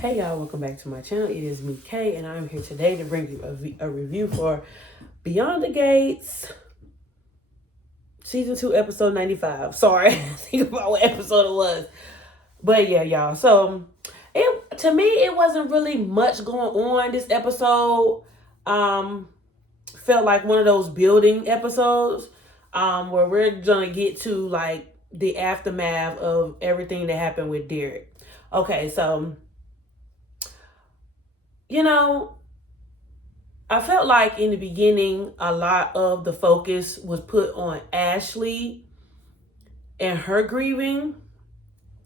Hey y'all, welcome back to my channel. It is me, Kay, and I'm here today to bring you a review for Beyond the Gates, Season 2, Episode 95. Sorry, think about what episode it was. But yeah, y'all. So, to me, it wasn't really much going on this episode. Felt like one of those building episodes where we're going to get to, like, the aftermath of everything that happened with Derek. Okay, so I felt like in the beginning, a lot of the focus was put on Ashley and her grieving.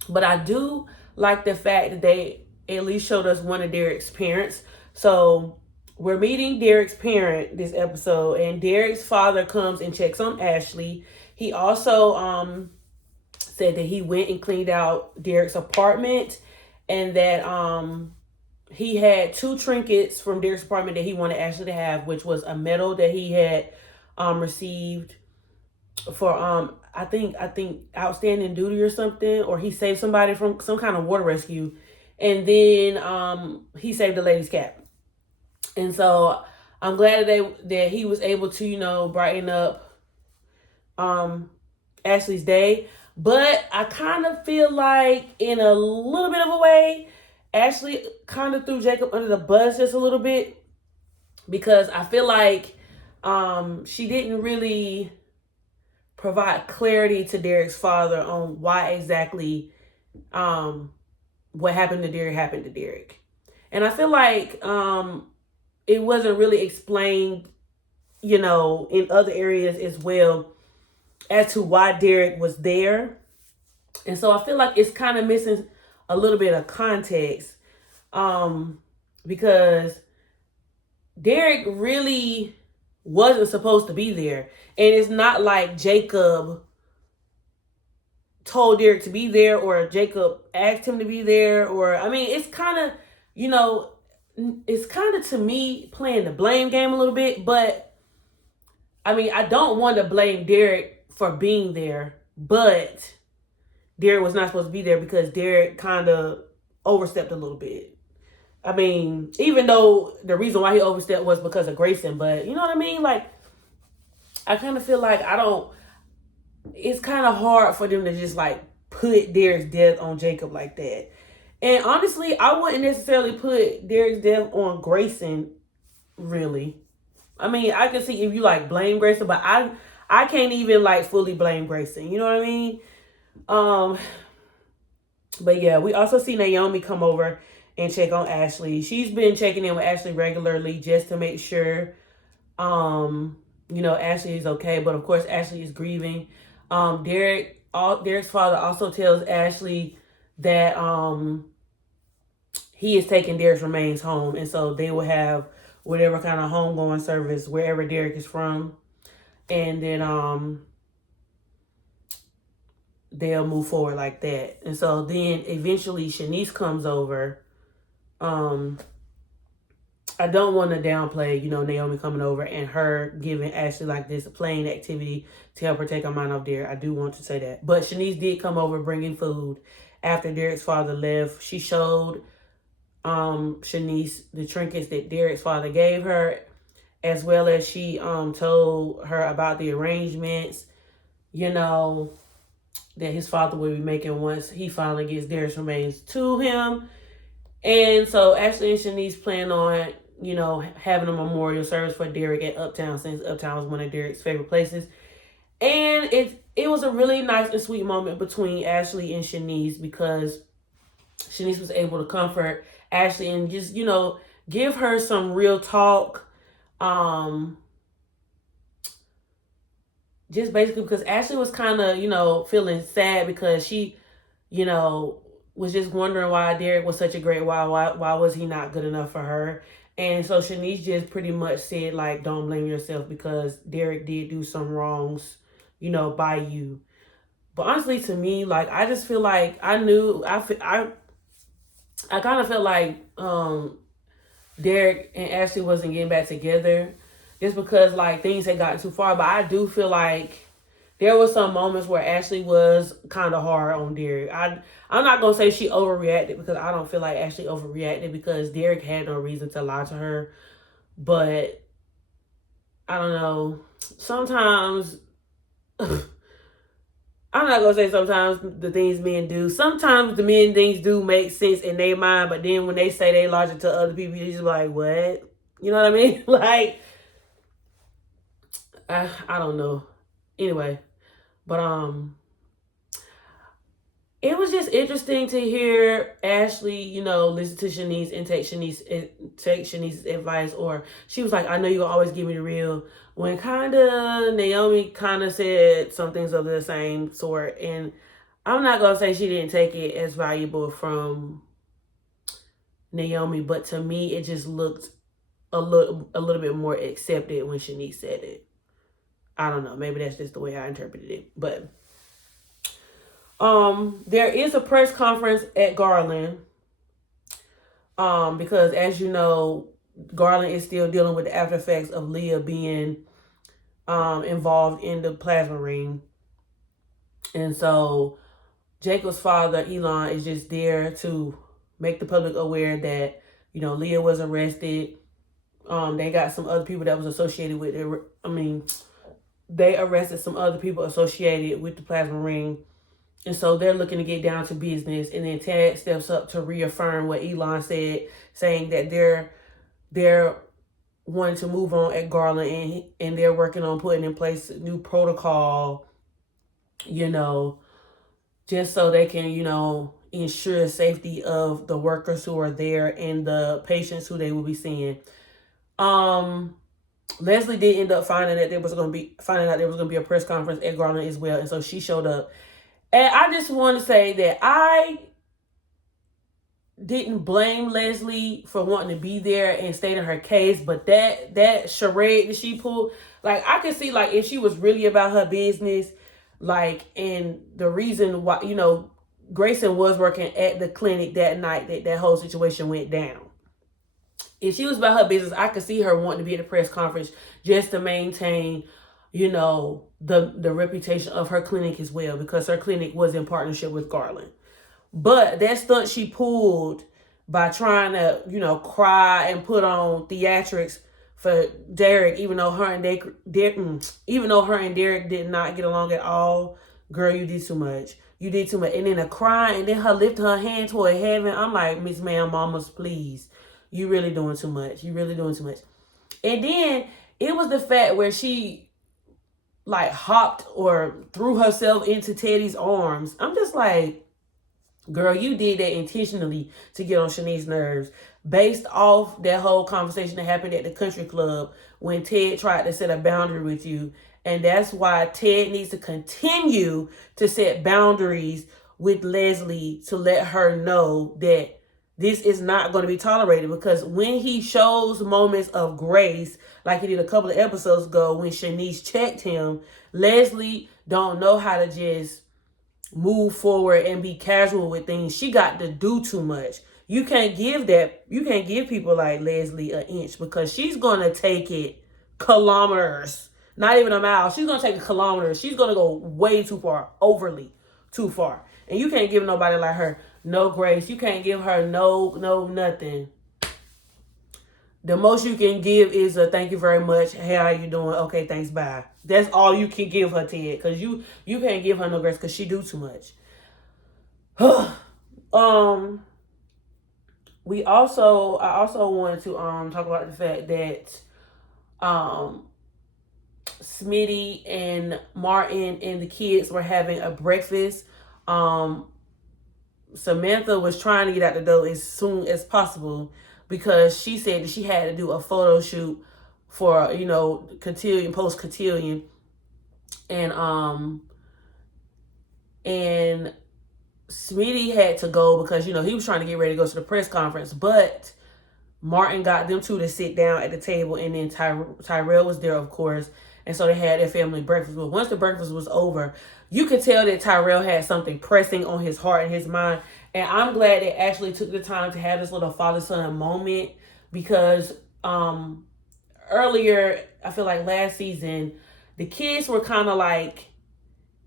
But I do like the fact that they at least showed us one of Derek's parents. So we're meeting Derek's parent this episode, and Derek's father comes and checks on Ashley. He also said that he went and cleaned out Derek's apartment, and that he had 2 trinkets from Derek's apartment that he wanted Ashley to have, which was a medal that he had received for I think outstanding duty or something, or he saved somebody from some kind of water rescue, and then he saved the lady's cat. And so I'm glad that he was able to brighten up Ashley's day. But I kind of feel like, in a little bit of a way, Ashley kind of threw Jacob under the bus just a little bit, because I feel like she didn't really provide clarity to Derek's father on why exactly what happened to Derek. And I feel like it wasn't really explained, in other areas as well, as to why Derek was there. And so I feel like it's kind of missing a little bit of context, because Derek really wasn't supposed to be there. And it's not like Jacob told Derek to be there, or Jacob asked him to be there, or, I mean, it's kind of, it's kind of, to me, playing the blame game a little bit. But I mean, I don't want to blame Derek for being there, but Derek was not supposed to be there because Derek kind of overstepped a little bit. I mean, even though the reason why he overstepped was because of Grayson, but you know what I mean? Like, I kind of feel like it's kind of hard for them to just, like, put Derek's death on Jacob like that. And honestly, I wouldn't necessarily put Derek's death on Grayson, really. I mean, I can see if you, like, blame Grayson, but I can't even, like, fully blame Grayson. You know what I mean? But yeah, we also see Naomi come over and check on Ashley. She's been checking in with Ashley regularly just to make sure, Ashley is okay. But of course, Ashley is grieving. Derek's father also tells Ashley that he is taking Derek's remains home, and so they will have whatever kind of homegoing service wherever Derek is from, and then they'll move forward like that. And so then eventually Shanice comes over. I don't want to downplay, Naomi coming over and her giving Ashley, like, this playing activity to help her take her mind off Derek. I do want to say that. But Shanice did come over bringing food after Derek's father left. She showed Shanice the trinkets that Derek's father gave her, as well as she told her about the arrangements, that his father will be making once he finally gets Derek's remains to him. And so Ashley and Shanice plan on, having a memorial service for Derek at Uptown, since Uptown was one of Derek's favorite places. And it was a really nice and sweet moment between Ashley and Shanice, because Shanice was able to comfort Ashley and just, give her some real talk. Just basically because Ashley was kind of, feeling sad because she, was just wondering why Derek was such a great, why was he not good enough for her? And so Shanice just pretty much said, like, don't blame yourself, because Derek did do some wrongs, by you. But honestly, to me, like, I just feel like I kind of felt like Derek and Ashley wasn't getting back together just because, like, things had gotten too far. But I do feel like there were some moments where Ashley was kind of hard on Derek. I'm not gonna say she overreacted, because I don't feel like Ashley overreacted, because Derek had no reason to lie to her. But I don't know. Sometimes I'm not gonna say sometimes the things men do. Sometimes the men things do make sense in their mind, but then when they say they logic to other people, you're just like, what? You know what I mean? Like, I don't know. Anyway, but it was just interesting to hear Ashley, listen to Shanice and take Shanice's advice. Or she was like, I know you're gonna always give me the real. When Naomi said some things of the same sort. And I'm not gonna say she didn't take it as valuable from Naomi, but to me it just looked a little bit more accepted when Shanice said it. I don't know, maybe that's just the way I interpreted it. But there is a press conference at Garland. Because as you know, Garland is still dealing with the after effects of Leah being involved in the plasma ring. And so Jacob's father, Elon, is just there to make the public aware that, Leah was arrested. They got some other people that was associated with it. They arrested some other people associated with the plasma ring. And so they're looking to get down to business. And then Ted steps up to reaffirm what Elon said, saying that they're wanting to move on at Garland, and they're working on putting in place a new protocol, just so they can, ensure safety of the workers who are there and the patients who they will be seeing. Leslie did end up finding out there was going to be a press conference at Garland as well. And so she showed up. And I just want to say that I didn't blame Leslie for wanting to be there and stating her case, but that charade that she pulled, like, I could see, like, if she was really about her business, like, and the reason why, Grayson was working at the clinic that night that whole situation went down. If she was about her business, I could see her wanting to be at the press conference just to maintain, the reputation of her clinic as well, because her clinic was in partnership with Garland. But that stunt she pulled by trying to, cry and put on theatrics for Derek, even though her and Derek did not get along at all, girl, you did too much. You did too much. And then the crying, and then her lifting her hand toward heaven. I'm like, Miss Ma'am, mamas, please. You really doing too much. You really doing too much. And then it was the fact where she like hopped or threw herself into Teddy's arms. I'm just like, girl, you did that intentionally to get on Shanice's nerves, based off that whole conversation that happened at the country club when Ted tried to set a boundary with you. And that's why Ted needs to continue to set boundaries with Leslie, to let her know that this is not going to be tolerated. Because when he shows moments of grace, like he did a couple of episodes ago when Shanice checked him, Leslie don't know how to just move forward and be casual with things. She got to do too much. You can't give people like Leslie an inch, because she's going to take it kilometers. Not even a mile. She's going to take it kilometers. She's going to go way too far, overly too far. And you can't give nobody like her no grace. You can't give her no nothing. The most you can give is a thank you very much. Hey, how you doing? Okay, thanks, bye. That's all you can give her, Ted. Because you can't give her no grace, because she do too much. I also wanted to talk about the fact that Smitty and Martin and the kids were having a breakfast. Samantha was trying to get out the door as soon as possible, because she said that she had to do a photo shoot for, Cotillion, post Cotillion. And Smitty had to go because, he was trying to get ready to go to the press conference, but Martin got them two to sit down at the table, and then Tyrell was there, of course. And so they had their family breakfast. But once the breakfast was over, you could tell that Tyrell had something pressing on his heart and his mind. And I'm glad they actually took the time to have this little father-son moment, because earlier, I feel like last season, the kids were kind of like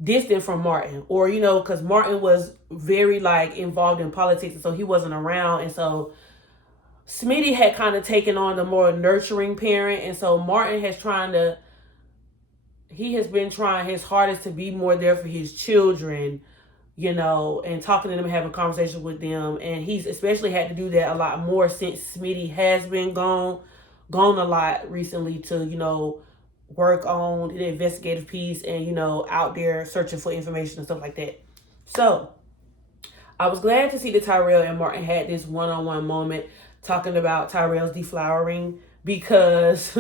distant from Martin, or because Martin was very like involved in politics, and so he wasn't around, and so Smitty had kind of taken on the more nurturing parent, and so Martin has been trying his hardest to be more there for his children, and talking to them, having conversations with them, and he's especially had to do that a lot more since Smitty has been gone a lot recently to work on the investigative piece and out there searching for information and stuff like that. So I was glad to see that Tyrell and Martin had this one-on-one moment talking about Tyrell's deflowering, because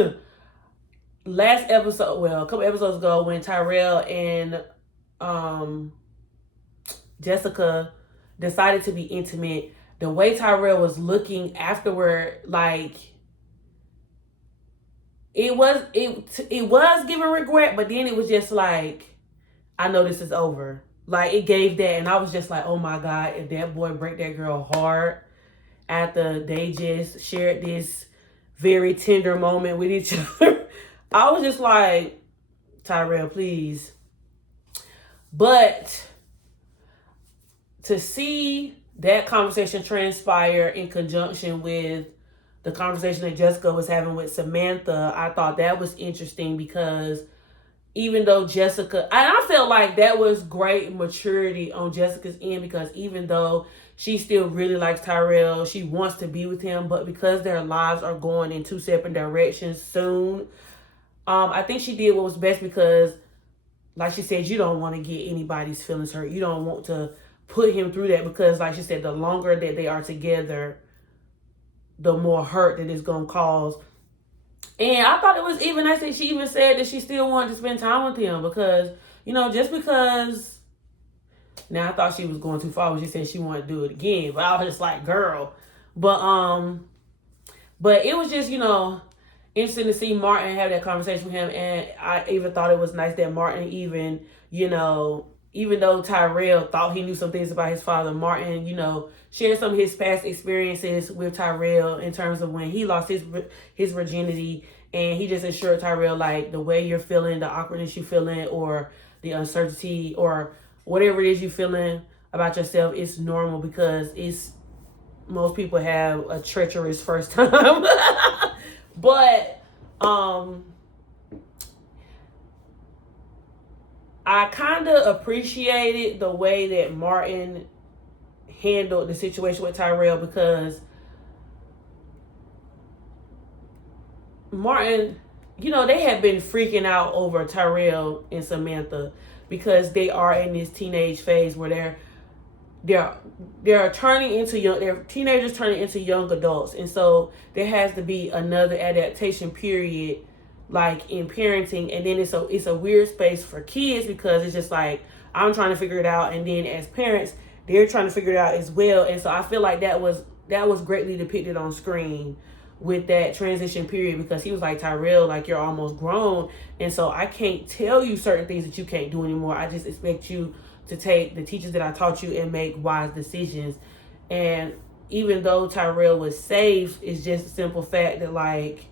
last episode, a couple episodes ago, when Tyrell and Jessica decided to be intimate, the way Tyrell was looking afterward, like it was giving regret, but then it was just like, I know this is over. Like, it gave that, and I was just like, oh my God, if that boy break that girl hard after they just shared this very tender moment with each other, I was just like, Tyrell, please. But to see that conversation transpire in conjunction with the conversation that Jessica was having with Samantha, I thought that was interesting, because even though Jessica, I felt like that was great maturity on Jessica's end, because even though she still really likes Tyrell, she wants to be with him, but because their lives are going in two separate directions soon, I think she did what was best, because like she said, you don't want to get anybody's feelings hurt. You don't want to put him through that, because like she said, the longer that they are together, the more hurt that it's going to cause. And I thought it was even nice that she even said that she still wanted to spend time with him, because, just because, now I thought she was going too far when she said she wanted to do it again, but I was just like, girl. But it was just, interesting to see Martin have that conversation with him. And I even thought it was nice that Martin even though Tyrell thought he knew some things about his father, Martin, shared some of his past experiences with Tyrell in terms of when he lost his virginity. And he just assured Tyrell, like, the way you're feeling, the awkwardness you're feeling, or the uncertainty, or whatever it is you're feeling about yourself, it's normal, because most people have a treacherous first time. But I kind of appreciated the way that Martin handled the situation with Tyrell, because Martin, they had been freaking out over Tyrell and Samantha, because they are in this teenage phase where they're turning into they're teenagers turning into young adults, and so there has to be another adaptation period, like in parenting. And then it's a weird space for kids, because it's just like, I'm trying to figure it out, and then as parents, they're trying to figure it out as well. And so I feel like that was greatly depicted on screen with that transition period, because he was like, Tyrell, like, you're almost grown, and so I can't tell you certain things that you can't do anymore. I just expect you to take the teachings that I taught you and make wise decisions. And even though Tyrell was safe, it's just a simple fact that, like,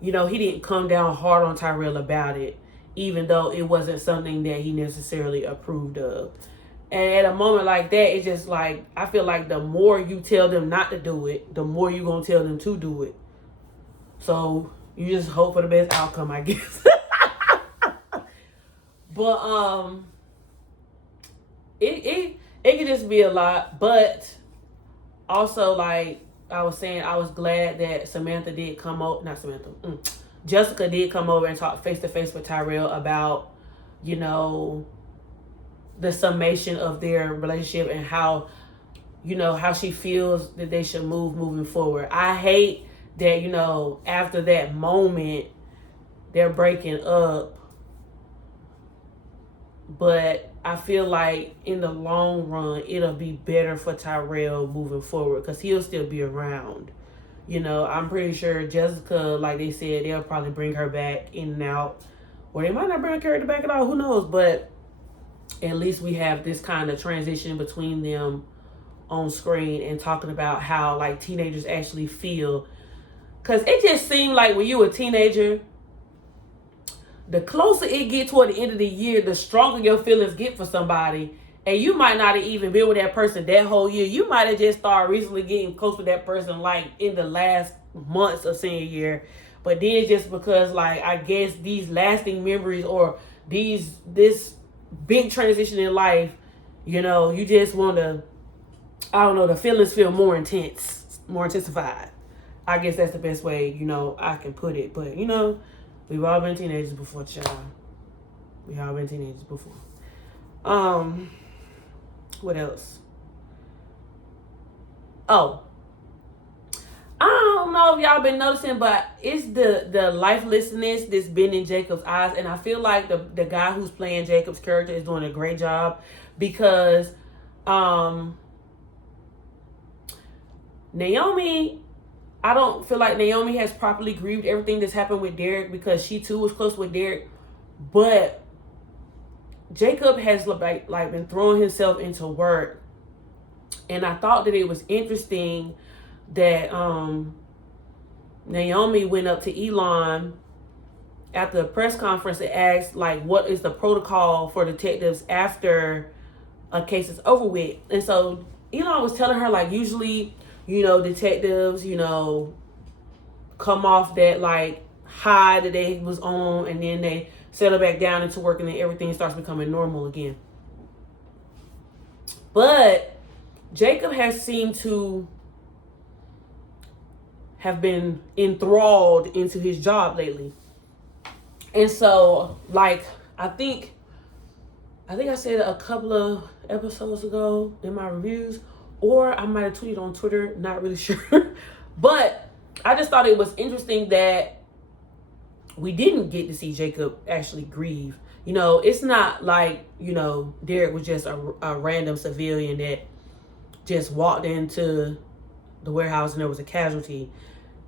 he didn't come down hard on Tyrell about it, even though it wasn't something that he necessarily approved of. And at a moment like that, it's just like, I feel like the more you tell them not to do it, the more you're going to tell them to do it. So you just hope for the best outcome, I guess. But it could just be a lot. But also, like I was saying, I was glad that Samantha did come over. Not Samantha. Jessica did come over and talk face to face with Tyrell about, the summation of their relationship, and how she feels that they should moving forward. I hate that, after that moment, they're breaking up. But I feel like in the long run, it'll be better for Tyrell moving forward, because he'll still be around. I'm pretty sure Jessica, like they said, they'll probably bring her back in and out. Or they might not bring her back at all. Who knows? But at least we have this kind of transition between them on screen, and talking about how, like, teenagers actually feel. Because it just seemed like when you were a teenager, the closer it get toward the end of the year, the stronger your feelings get for somebody. And you might not have even been with that person that whole year. You might have just started recently getting close with that person like in the last months of senior year. But then just because like I guess these lasting memories or this big transition in life, you know, you just want to, I don't know, the feelings feel more intense, more intensified. I guess that's the best way, you know, I can put it. But, you know, we've all been teenagers before, child. We've all been teenagers before. What else? Oh, I don't know if y'all been noticing, but it's the lifelessness that's been in Jacob's eyes. And I feel like the guy who's playing Jacob's character is doing a great job because Naomi, I don't feel like Naomi has properly grieved everything that's happened with Derek because she too was close with Derek. But Jacob has like been throwing himself into work. And I thought that it was interesting that Naomi went up to Elon at the press conference and asked, like, what is the protocol for detectives after a case is over with? And so Elon was telling her, like, usually, you know, detectives, you know, come off that, like, high that they was on, and then they settle back down into work, and then everything starts becoming normal again. But Jacob has seemed to have been enthralled into his job lately. And so, like, I think I said a couple of episodes ago in my reviews, or I might have tweeted on Twitter, not really sure. But I just thought it was interesting that we didn't get to see Jacob actually grieve. You know, it's not like, you know, Derek was just a random civilian that just walked into the warehouse and there was a casualty.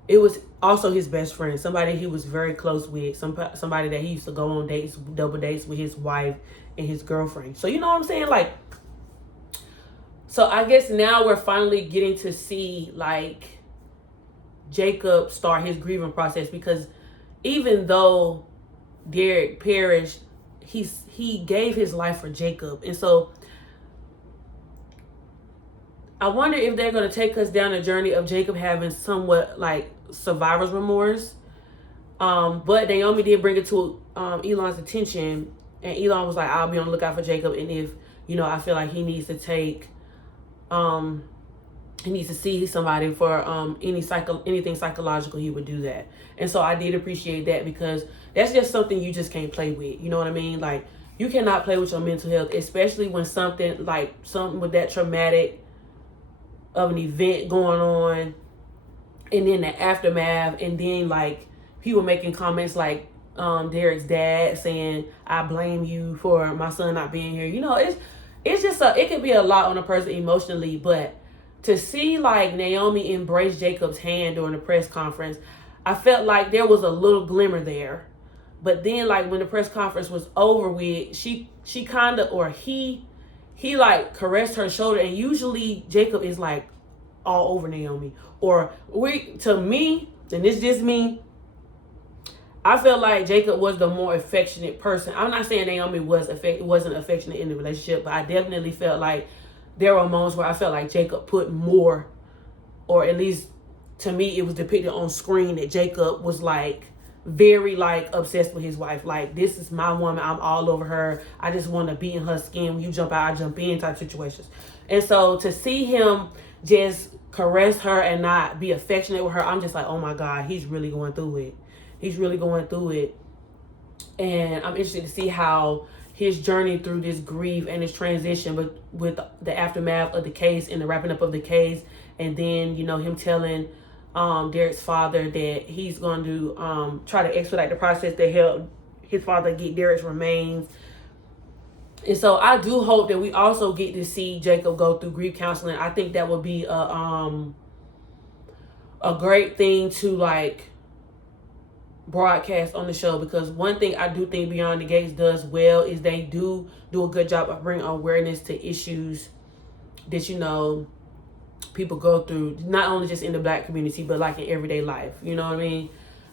It was also his best friend, somebody he was very close with, somebody that he used to go on dates, double dates with his wife and his girlfriend. So you know what I'm saying? Like, so I guess now we're finally getting to see, like, Jacob start his grieving process, because even though Derek perished, he gave his life for Jacob. And so I wonder if they're going to take us down a journey of Jacob having somewhat like survivor's remorse. But Naomi did bring it to Elon's attention, and Elon was like, I'll be on the lookout for Jacob. And if, you know, I feel like he needs to take, he needs to see somebody for anything psychological, he would do that. And so I did appreciate that, because that's just something you just can't play with. You know what I mean? Like, you cannot play with your mental health, especially when something with that traumatic of an event going on, and then the aftermath, and then like people making comments like Derek's dad saying, I blame you for my son not being here. You know, it's just it can be a lot on a person emotionally. But to see like Naomi embrace Jacob's hand during the press conference, I felt like there was a little glimmer there. But then, like, when the press conference was over with, she kind of, or he like caressed her shoulder. And usually Jacob is like all over Naomi, or to me, and it's just me, I felt like Jacob was the more affectionate person. I'm not saying Naomi wasn't affectionate in the relationship, but I definitely felt like there were moments where I felt like Jacob put more, or at least to me it was depicted on screen that Jacob was like very like obsessed with his wife. Like, this is my woman, I'm all over her, I just want to be in her skin. When you jump out, I jump in type situations. And so to see him just caress her and not be affectionate with her, I'm just like, oh my God, he's really going through it. He's really going through it. And I'm interested to see how his journey through this grief and his transition, but with the aftermath of the case and the wrapping up of the case, and then, you know, him telling Derek's father that he's going to try to expedite the process to help his father get Derek's remains. And so I do hope that we also get to see Jacob go through grief counseling. I think that would be a great thing to like broadcast on the show, because one thing I do think Beyond the Gates does well is they do a good job of bringing awareness to issues that, you know, people go through, not only just in the Black community, but like in everyday life, you know what I mean?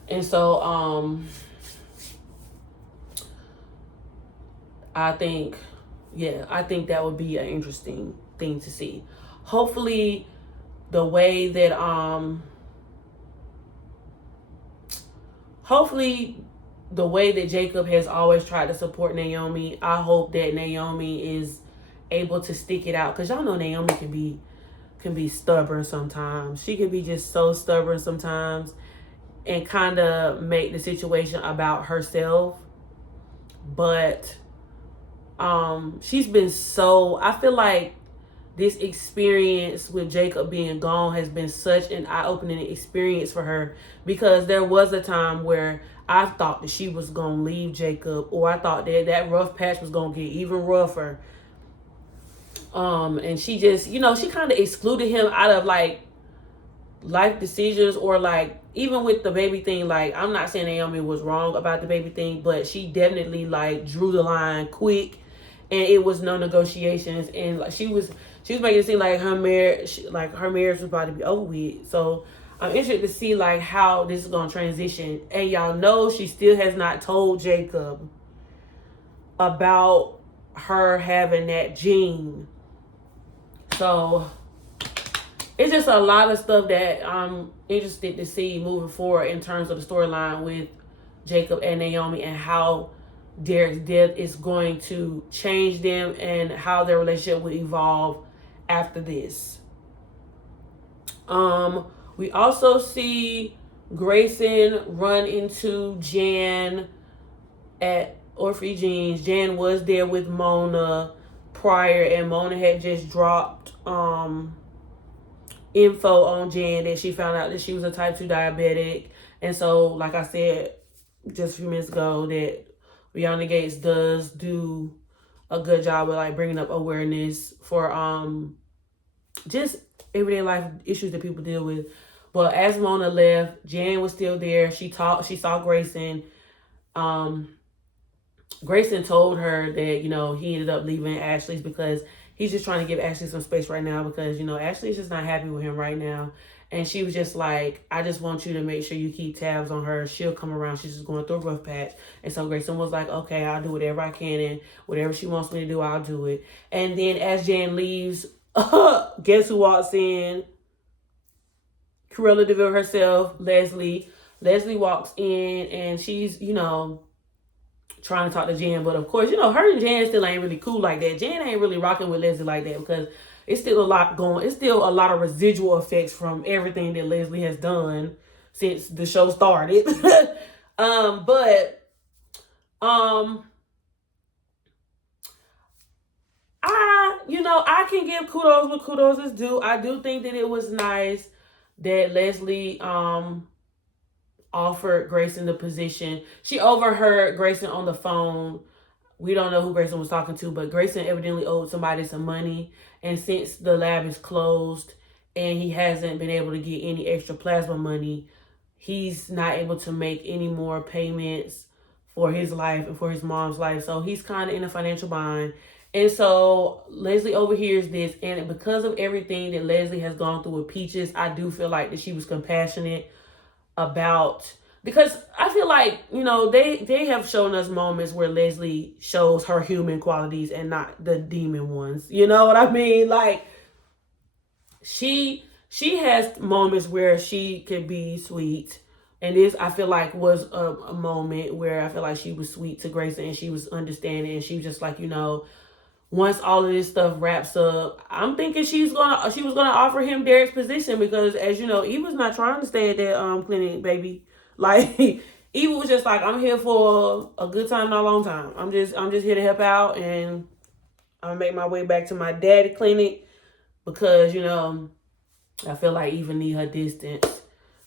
And so I think, I think that would be an interesting thing to see. Hopefully, the way that hopefully the way that Jacob has always tried to support Naomi, I hope that Naomi is able to stick it out, because y'all know Naomi can be stubborn sometimes. She can be just so stubborn sometimes and kind of make the situation about herself. But she's been so, I feel like this experience with Jacob being gone has been such an eye-opening experience for her, because there was a time where I thought that she was going to leave Jacob, or I thought that that rough patch was going to get even rougher. And she just, she kind of excluded him out of like life decisions, or like even with the baby thing. Like, I'm not saying Naomi was wrong about the baby thing, but she definitely like drew the line quick, and it was no negotiations. And like she was making it seem like her marriage was about to be over with. So I'm interested to see like how this is gonna transition. And y'all know she still has not told Jacob about her having that gene. So it's just a lot of stuff that I'm interested to see moving forward in terms of the storyline with Jacob and Naomi, and how Derek's death is going to change them, and how their relationship will evolve after this. We also see Grayson run into Jan at Orphe Jeans. Jan was there with Mona prior, and Mona had just dropped info on Jan that she found out that she was a type 2 diabetic. And so, like I said just a few minutes ago, that Beyond the Gates does do a good job with like bringing up awareness for just everyday life issues that people deal with. But as Mona left, Jan was still there. She saw Grayson. Grayson told her that, he ended up leaving Ashley's because he's just trying to give Ashley some space right now, because, Ashley's just not happy with him right now. And she was just like, I just want you to make sure you keep tabs on her. She'll come around. She's just going through a rough patch. And so Grayson was like, okay, I'll do whatever I can, and whatever she wants me to do, I'll do it. And then as Jan leaves, guess who walks in? Cruella de Vil herself, Leslie. Leslie walks in, and she's, trying to talk to Jan. But of course, her and Jan still ain't really cool like that. Jan ain't really rocking with Leslie like that, because it's still a lot going. It's still a lot of residual effects from everything that Leslie has done since the show started. I can give kudos what kudos is due. I do think that it was nice that Leslie offered Grayson the position. She overheard Grayson on the phone. We don't know who Grayson was talking to, but Grayson evidently owed somebody some money. And since the lab is closed and he hasn't been able to get any extra plasma money, he's not able to make any more payments for his life and for his mom's life. So he's kind of in a financial bind. And so Leslie overhears this, and because of everything that Leslie has gone through with Peaches, I do feel like that she was compassionate about, because I feel like, they have shown us moments where Leslie shows her human qualities and not the demon ones. You know what I mean? Like, she has moments where she could be sweet. And this, I feel like, was a moment where I feel like she was sweet to Grayson, and she was understanding, and she was just like, once all of this stuff wraps up, I'm thinking she was gonna offer him Derek's position, because, as you know, Eva's not trying to stay at that clinic, baby. Like, Eva was just like, I'm here for a good time, not a long time. I'm just here to help out, and I'll make my way back to my daddy clinic, because I feel like Eva needs her distance.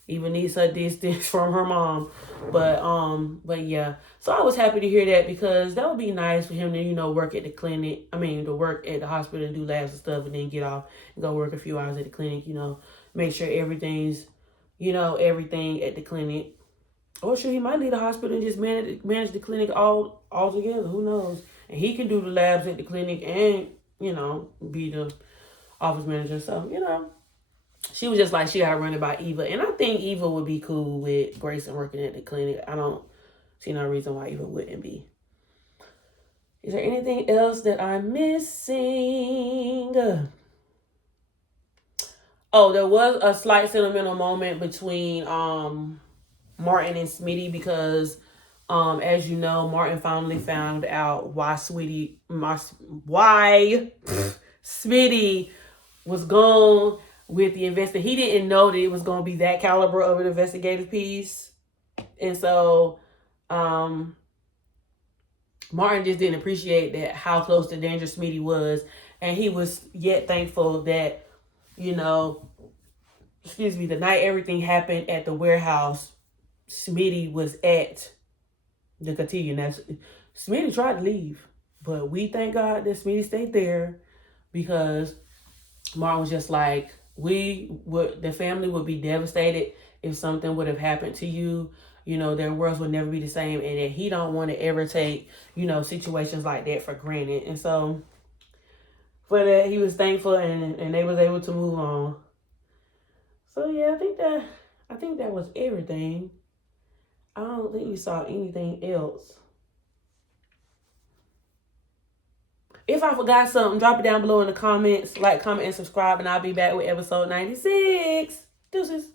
Eva needs her distance from her mom. But yeah. So I was happy to hear that, because that would be nice for him to, work at the clinic. I mean, to work at the hospital and do labs and stuff, and then get off and go work a few hours at the clinic, make sure everything's, everything at the clinic. Or sure, he might leave the hospital and just manage the clinic all together. Who knows? And he can do the labs at the clinic and, be the office manager. So, she was just like, she got run it by Eva. And I think Eva would be cool with Grayson working at the clinic. I don't see no reason why Eva wouldn't be. Is there anything else that I'm missing? Oh, there was a slight sentimental moment between Martin and Smitty because as you know, Martin finally found out why Smitty was gone with the investigation. He didn't know that it was going to be that caliber of an investigative piece. And so Martin just didn't appreciate that how close to danger Smitty was. And he was yet thankful that, the night everything happened at the warehouse, Smitty was at the cotillion. Smitty tried to leave, but we thank God that Smitty stayed there because Martin was just like, the family would be devastated if something would have happened to you. Their worlds would never be the same, and that he don't want to ever take, situations like that for granted. And so for that, he was thankful, and they was able to move on. So yeah, I think that was everything. I don't think we saw anything else. If I forgot something, drop it down below in the comments. Like, comment, and subscribe, and I'll be back with episode 96. Deuces.